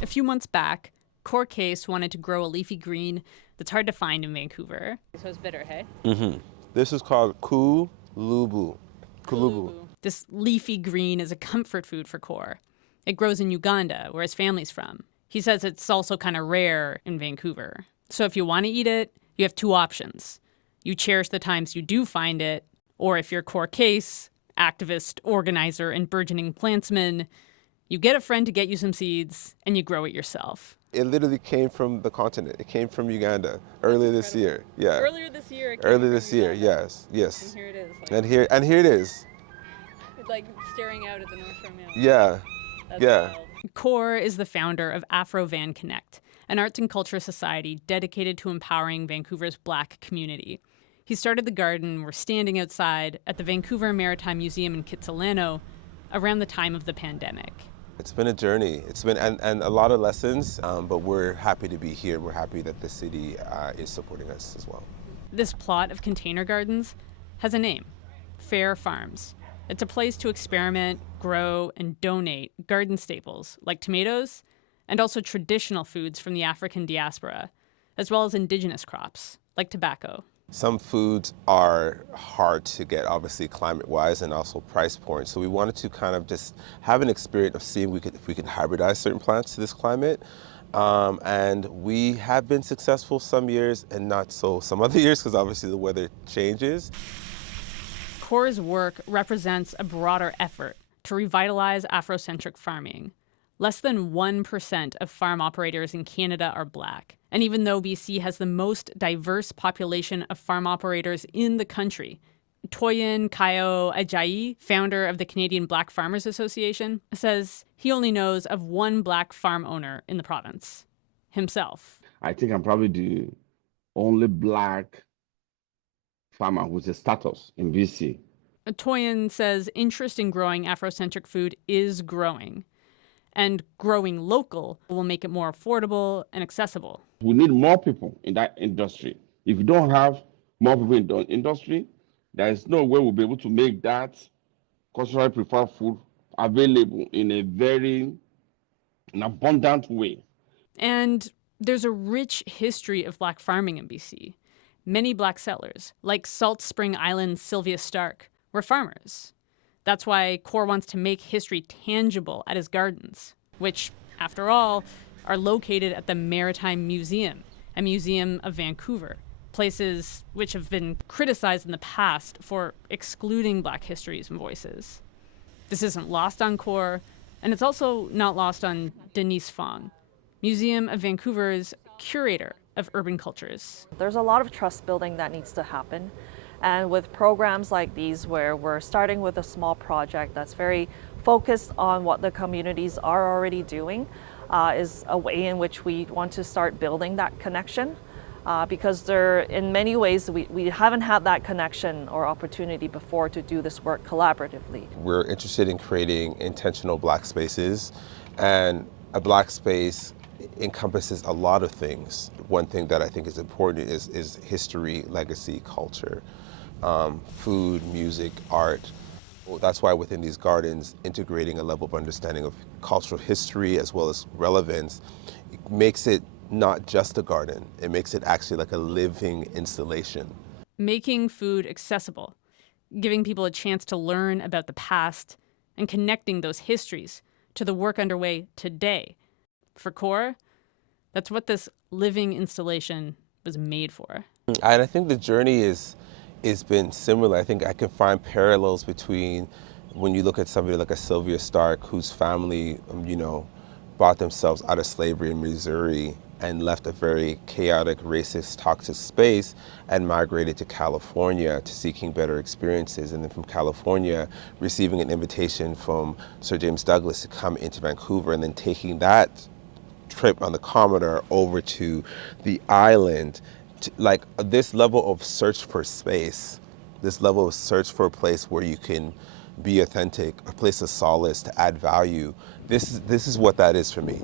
A few months back, Cor Case wanted to grow a leafy green that's hard to find in Vancouver. So it's bitter, hey? Mm-hmm. This is called kulubu. Kulubu. This leafy green is a comfort food for Cor. It grows in Uganda, where his family's from. He says it's also kind of rare in Vancouver. So if you want to eat it, you have two options. You cherish the times you do find it, or if you're Cor Case, activist, organizer, and burgeoning plantsman, you get a friend to get you some seeds and you grow it yourself. It literally came from the continent. It came from Uganda earlier this year. Yeah. Earlier this year. Earlier this year. Yes. Yes. And here it is. And here it is. It's like staring out at the North Shore Mill. Yeah. That's yeah. Wild. Cor is the founder of Afro-Van Connect, an arts and culture society dedicated to empowering Vancouver's Black community. He started the garden we're standing outside at the Vancouver Maritime Museum in Kitsilano around the time of the pandemic. It's been a journey. It's been and a lot of lessons, but we're happy to be here. We're happy that the city is supporting us as well. This plot of container gardens has a name, Fair Farms. It's a place to experiment, grow, and donate garden staples like tomatoes and also traditional foods from the African diaspora, as well as indigenous crops like tobacco. Some foods are hard to get, obviously, climate-wise and also price point. So we wanted to kind of just have an experience of seeing if we can hybridize certain plants to this climate. And we have been successful some years and not so some other years because obviously the weather changes. Cor's work represents a broader effort to revitalize Afrocentric farming. Less than 1% of farm operators in Canada are Black. And even though BC has the most diverse population of farm operators in the country, Toyin Kayo Ajayi, founder of the Canadian Black Farmers Association, says he only knows of one Black farm owner in the province, himself. I think I'm probably the only Black farmer with a status in BC. Toyin says interest in growing Afrocentric food is growing. And growing local will make it more affordable and accessible. We need more people in that industry. If you don't have more people in the industry, there is no way we'll be able to make that culturally preferred food available in an abundant way. And there's a rich history of Black farming in BC. Many Black settlers, like Salt Spring Island's Sylvia Stark, were farmers. That's why Cor wants to make history tangible at his gardens, which, after all, are located at the Maritime Museum, a museum of Vancouver, places which have been criticized in the past for excluding Black histories and voices. This isn't lost on Cor, and it's also not lost on Denise Fong, Museum of Vancouver's curator of urban cultures. There's a lot of trust building that needs to happen. And with programs like these, where we're starting with a small project that's very focused on what the communities are already doing, is a way in which we want to start building that connection. Because in many ways, we haven't had that connection or opportunity before to do this work collaboratively. We're interested in creating intentional Black spaces, and a Black space encompasses a lot of things. One thing that I think is important is history, legacy, culture. Food, music, art. That's why within these gardens, integrating a level of understanding of cultural history as well as relevance, it makes it not just a garden. It makes it actually like a living installation. Making food accessible, giving people a chance to learn about the past, and connecting those histories to the work underway today. For Cor, that's what this living installation was made for. And I think the journey has been similar. I think I can find parallels between when you look at somebody like a Sylvia Stark, whose family, brought themselves out of slavery in Missouri and left a very chaotic, racist, toxic space and migrated to California to seeking better experiences. And then from California, receiving an invitation from Sir James Douglas to come into Vancouver and then taking that trip on the Commodore over to the island. Like this level of search for space, this level of search for a place where you can be authentic, a place of solace to add value. This is what that is for me.